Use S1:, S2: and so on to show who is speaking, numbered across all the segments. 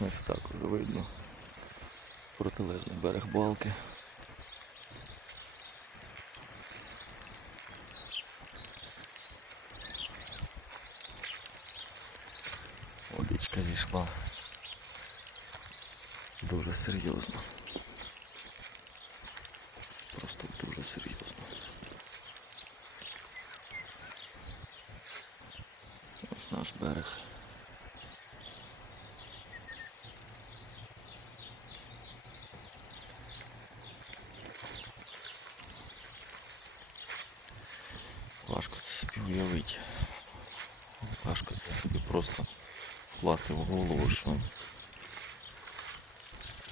S1: Ось так вже видно. Протилежний берег балки. Водичка зійшла. Дуже серйозно. Просто дуже серйозно. Ось наш берег. Важко це уявити. Важко це собі просто вкласти в голову, що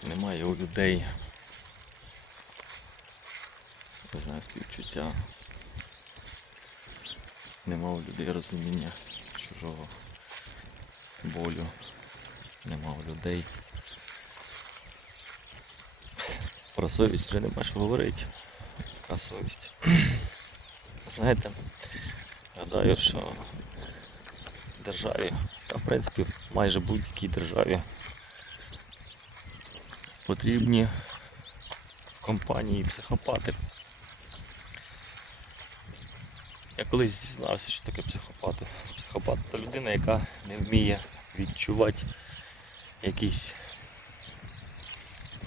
S1: немає у людей не знаю, співчуття. Нема у людей розуміння чужого болю. Нема у людей. Про совість вже нема що говорити. Яка совість. Знаєте, гадаю, що в державі, та в принципі майже будь-якій державі потрібні компанії психопати. Я колись дізнався, що таке психопати. Психопат це людина, яка не вміє відчувати якісь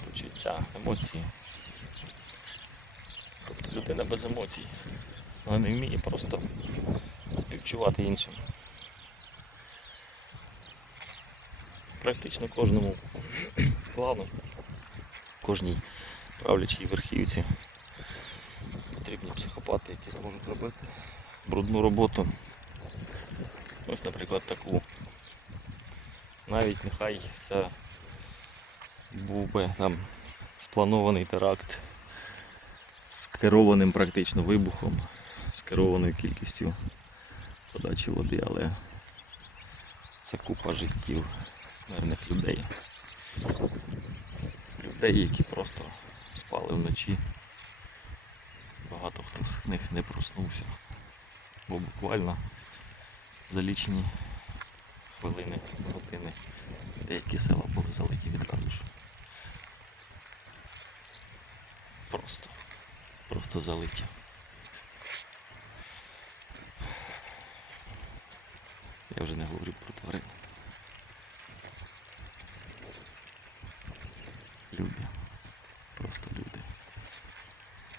S1: почуття, емоції. Тобто людина без емоцій. Вона не вміє просто співчувати іншим. Практично кожному плану, кожній правлячій верхівці потрібні психопати, які зможуть робити брудну роботу. Ось, наприклад, таку. Навіть нехай це був би там спланований теракт з керованим практично вибухом, з керованою кількістю подачі води, але це купа життів мирних людей. Людей, які просто спали вночі. Багато хто з них не проснувся. Бо буквально за лічені хвилини, години деякі села були залиті відразу ж. Просто. Просто залиті. Вже не говорю про тварин. Люди. Просто люди.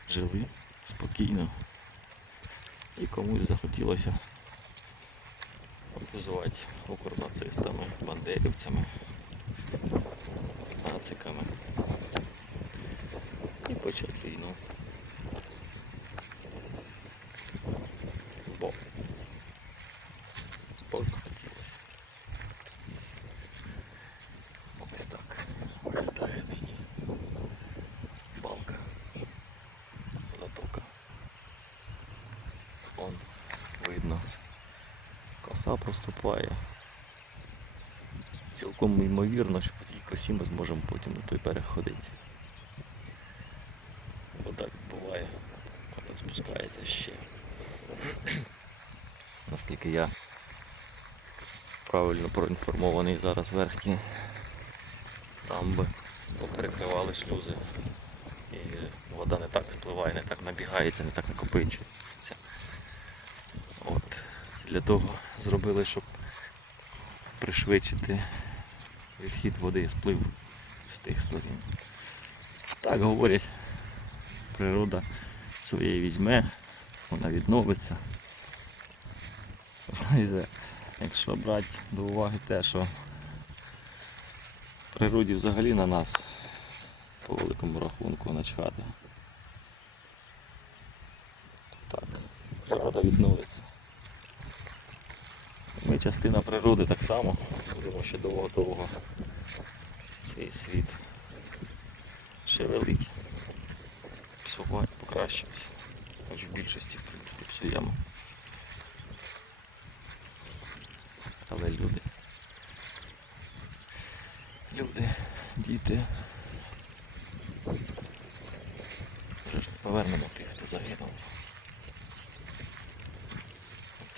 S1: Жили спокійно. І комусь захотілося образувати укрнацистами, бандерівцями, нациками. І почати війну. Бо. Бо захотілося. Ось так виглядає нині балка. Затока. Он видно. Коса проступає. Цілком ймовірно, що по тій косі ми зможемо потім на той берег ходити. Вода буває, вода спускається ще. Наскільки я правильно проінформований зараз верхні дамби перекривали шлюзи. І вода не так спливає, не так набігається, не так накопичується. Для того зробили, щоб пришвидшити відхід води і сплив з тих сторін. Так говорять, природа своє візьме, вона відновиться. Знаєте, якщо брати до уваги те, що природі взагалі на нас по великому рахунку начхати. Так, природа відновиться. Ми частина природи так само, будемо ще довго-довго цей світ шевелить, псувати, покращувати. Хоч в більшості, в принципі, псуємо. Але люди. Люди, діти. Повернемо тих, хто загинув.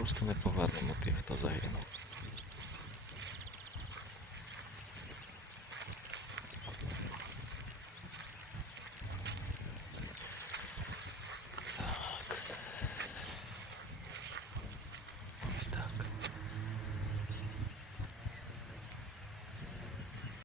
S1: Просто не повернемо тих, хто загинув.